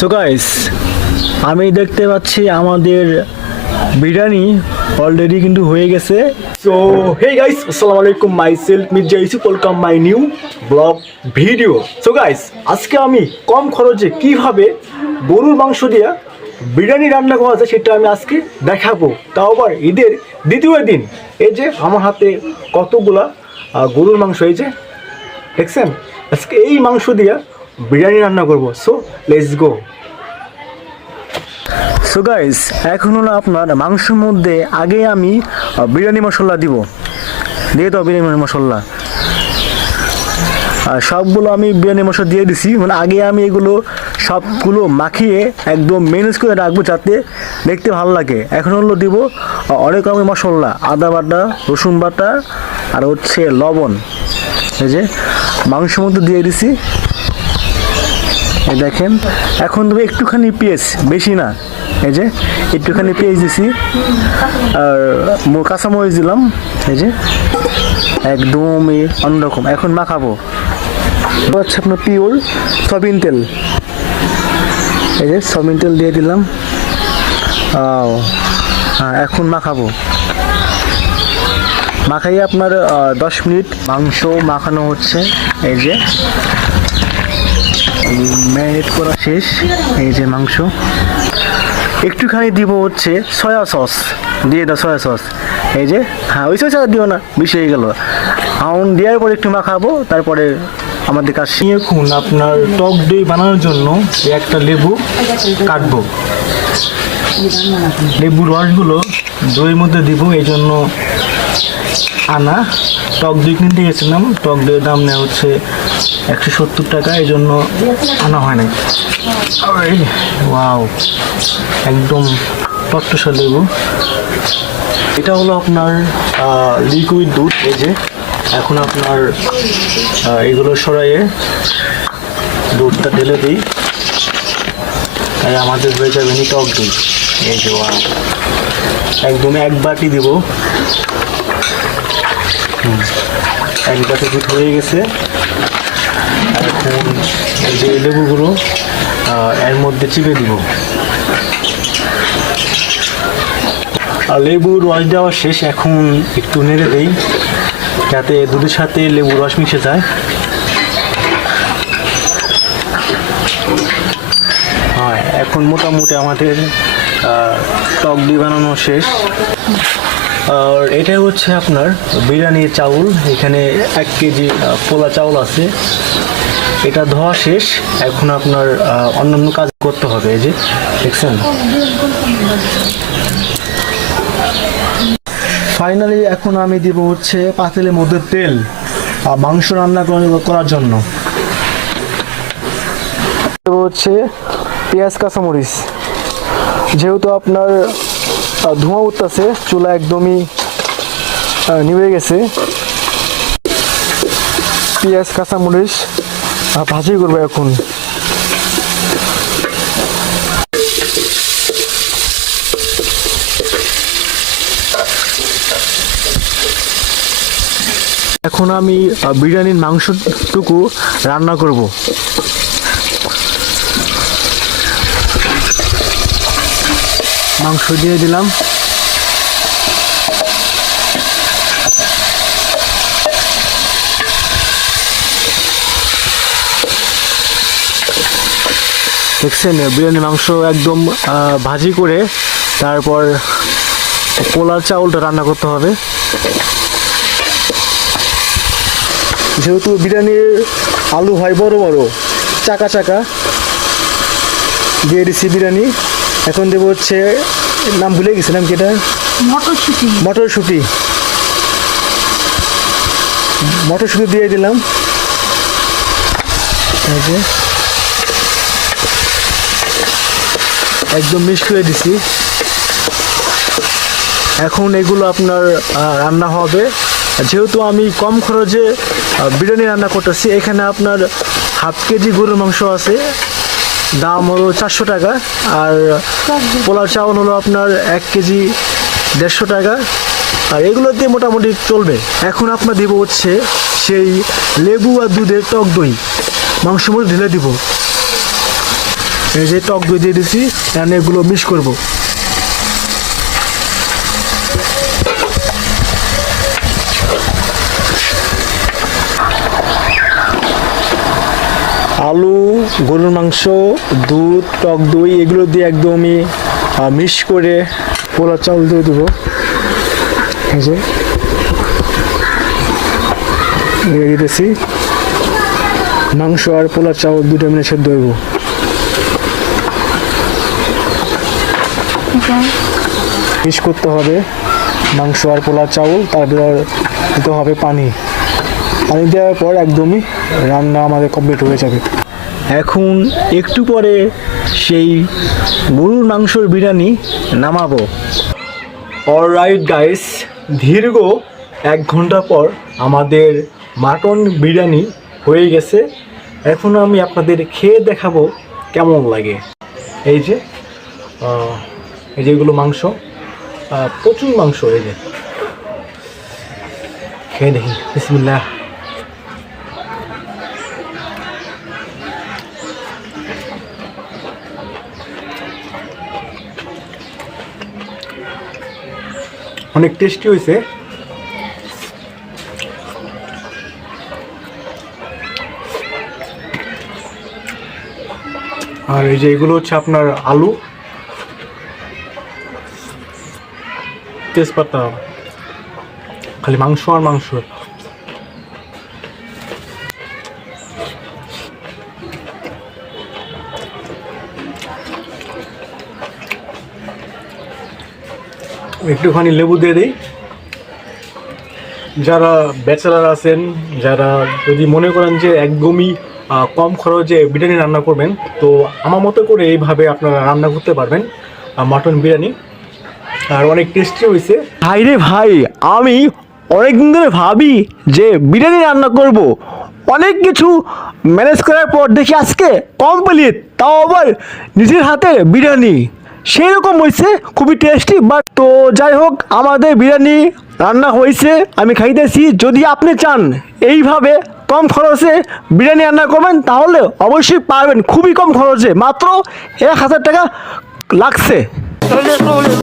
So guys, আমি দেখতে পাচ্ছি আমাদের বিরিয়ানি অলরেডি কিন্তু হয়ে গেছে। সো হে গাইস, আসসালামু আলাইকুম, myself Mirza Yusuf, welcome my new blog video. So guys, আজকে আমি কম খরচে কিভাবে গরুর মাংস দিয়ে বিরিয়ানি রান্না করা যায় সেটা আমি আজকে দেখাবো, তাও আবার ঈদের দ্বিতীয় দিন। এই যে আমার হাতে কতগুলা গরুর মাংস, এই যে দেখছেন, আজকে এই মাংস দিয়ে বিরিয়ানি রান্না করবো। So let's go. So guys, এখন হলো আপনার মাংসের মধ্যে আগে আমি বিরিয়ানি মশলা দিয়ে দাও বিরিয়ানি মশলা। আর সবগুলো আমি বিরিয়ানি মশলা দিয়ে দিছি, মানে আগে আমি এগুলো সবগুলো মাখিয়ে একদম ম্যানেজ করে রাখবো যাতে দেখতে ভালো লাগে। এখন হলো দিব অনেক রকমের মশলা, আদা বাটা, রসুন বাটা, আর হচ্ছে লবণ। এই যে মাংসের মধ্যে দিয়ে দিছি, এই দেখেন। এখন দেবো একটুখানি পেঁয়াজ, বেশি না, এই যে একটুখানি পেঁয়াজ দিছি, আর কাঁচামরিচ দিলাম। এই যে একদমই অন্যরকম। এখন মাখাবো হচ্ছে আপনার পিওর সয়াবিন তেল। এই যে সয়াবিন তেল দিয়ে দিলাম। হ্যাঁ, এখন মাখাবো। মাখাই আপনার 10 মিনিট মাংস মাখানো হচ্ছে। এই যে ম্যারিনেট করা শেষ। এই যে মাংস, একটুখানি দিব হচ্ছে সয়া সস, দিয়ে দাও সয়া সস। এই যে হ্যাঁ, ওই সয়া সস দিও না, বেশি হয়ে গেল। দেওয়ার পরে একটু মাখাবো, তারপরে আমাদের কাজ। এখন আপনার টক দই বানানোর জন্য একটা লেবু কাটবো। লেবুর রসগুলো দইয়ের মধ্যে দিব, এই জন্য আনা। টক দই কিনতে গেছিলাম, টক দইয়ের দাম নেওয়া হচ্ছে 170 টাকা, এই জন্য আনা হয় নাই। ওয়াও, একদম টকটসা লেবু। এটা হলো আপনার লিকুইড দুধ। এই যে এখন আপনার এগুলো সরাইয়ে দুধটা ঢেলে দিই, তাই আমাদের হয়ে যাবে নি টক দই। এই যে ওয়াও, একদম এক বাটি দিব। এক বাটি দুধ হয়ে গেছে। এখন এই যে লেবুগুলো এর মধ্যে চিপে দিব। আর লেবুর রস দেওয়া শেষ, এখন একটু নেড়ে দেই যাতে দুধের সাথে লেবুর রস মিশে যায়। হ্যাঁ, এখন মোটামুটি আমাদের টক দই বানানো শেষ। আর এটা হচ্ছে আপনার বিরিয়ানির চাউল। এখানে 1 কেজি পোলা চাউল আছে। এটা ধোয়া শেষ, এখন আপনার অন্যান্য কাজ করতে হবে। এই যে দেখছেন, ফাইনালি এখন আমি দিব হচ্ছে পাতিলের মধ্যে তেল মাংস রান্না করার জন্য। হচ্ছে পেঁয়াজ কাঁচামরিচ। যেহেতু আপনার ধোঁয়া উঠতেছে, চুলা একদমই নিভে গেছে। পেঁয়াজ কাঁচামরিচ ভাজি করবো এখন। এখন আমি বিরিয়ানির মাংসটুকু রান্না করব। মাংস দিয়ে দিলাম। দেখছেন, বিরিয়ানির মাংস একদম ভাজি করে তারপর পোলার চাউলটা রান্না করতে হবে। যেহেতু বিরিয়ানির আলু হয় বড় বড়, চাকা চাকা, দিয়ে দিচ্ছি বিরিয়ানি। এখন দেবো হচ্ছে, নাম ভুলে গেছিলাম কি, এটা মটরশুঁটি দিয়ে দিলাম। একদম মিক্স করে দিছি। এখন এগুলো আপনার রান্না হবে। যেহেতু আমি কম খরচে বিরিয়ানি রান্না করতেছি, এখানে আপনার 1/2 কেজি গরুর মাংস আছে, দাম হলো 400 টাকা। আর পোলার চাউল হলো আপনার 1 কেজি 150 টাকা। আর এগুলো দিয়ে মোটামুটি চলবে। এখন আপনার দিব হচ্ছে সেই লেবু আর দুধের টক দই, মাংসের মধ্যে ঢেলে দিব। এই যে টক দই দিয়ে দিছি, এখানে এগুলো মিক্স করব। আলু, গরুর মাংস, দুধ, টক দই এগুলো দিয়ে একদমই মিক্স করে পোলা চাউল দিয়ে দেবো। এই যে দিয়ে দিতেছি, মাংস আর পোলা চাউল দুটো মিলে সেদ্ধ হইব। মিক্স করতে হবে মাংস আর পোলা চাউল, তারপর দিতে হবে পানি। পানি দেওয়ার পর একদমই রান্না আমাদের কমপ্লিট হয়ে যাবে। এখন একটু পরে সেই গরুর মাংসর বিরিয়ানি নামাবো। অলরাইট গাইস, দীর্ঘ 1 ঘন্টা পর আমাদের মাটন বিরিয়ানি হয়ে গেছে। এখন আমি আপনাদের খেয়ে দেখাবো কেমন লাগে। এই যে এগুলো মাংস, প্রচুর মাংস। এই যে খেয়ে দেখি, বিসমিল্লাহ। অনেক টেস্টি হয়েছে। আর এই যে এগুলো হচ্ছে আপনার আলু, তেজপাতা, খালি মাংস আর মাংস। একটুখানি লেবু দিয়ে দিই। যারা ব্যাচেলার আছেন, যারা যদি মনে করেন যে একদমই কম খরচে বিরিয়ানি রান্না করবেন, তো আমার মতো করে এইভাবে আপনারা রান্না করতে পারবেন মাটন বিরিয়ানি। আর অনেক টেস্টি হয়েছে। ভাই রে ভাই, আমি অনেকদিন ধরে ভাবি যে বিরিয়ানি রান্না করব, অনেক কিছু ম্যানেজ করার পর দেখি আজকে কমপ্লিট, তাও আবার নিজের হাতে বিরিয়ানি। সেই রকম হয়েছে, খুবই টেস্টি। বাট তো যাই হোক, আমাদের বিরিয়ানি রান্না হয়েছে, আমি খাইতেছি। যদি আপনি চান এইভাবে কম খরচে বিরিয়ানি রান্না করবেন, তাহলে অবশ্যই পারবেন। খুবই কম খরচে, মাত্র 1000 টাকা লাগছে।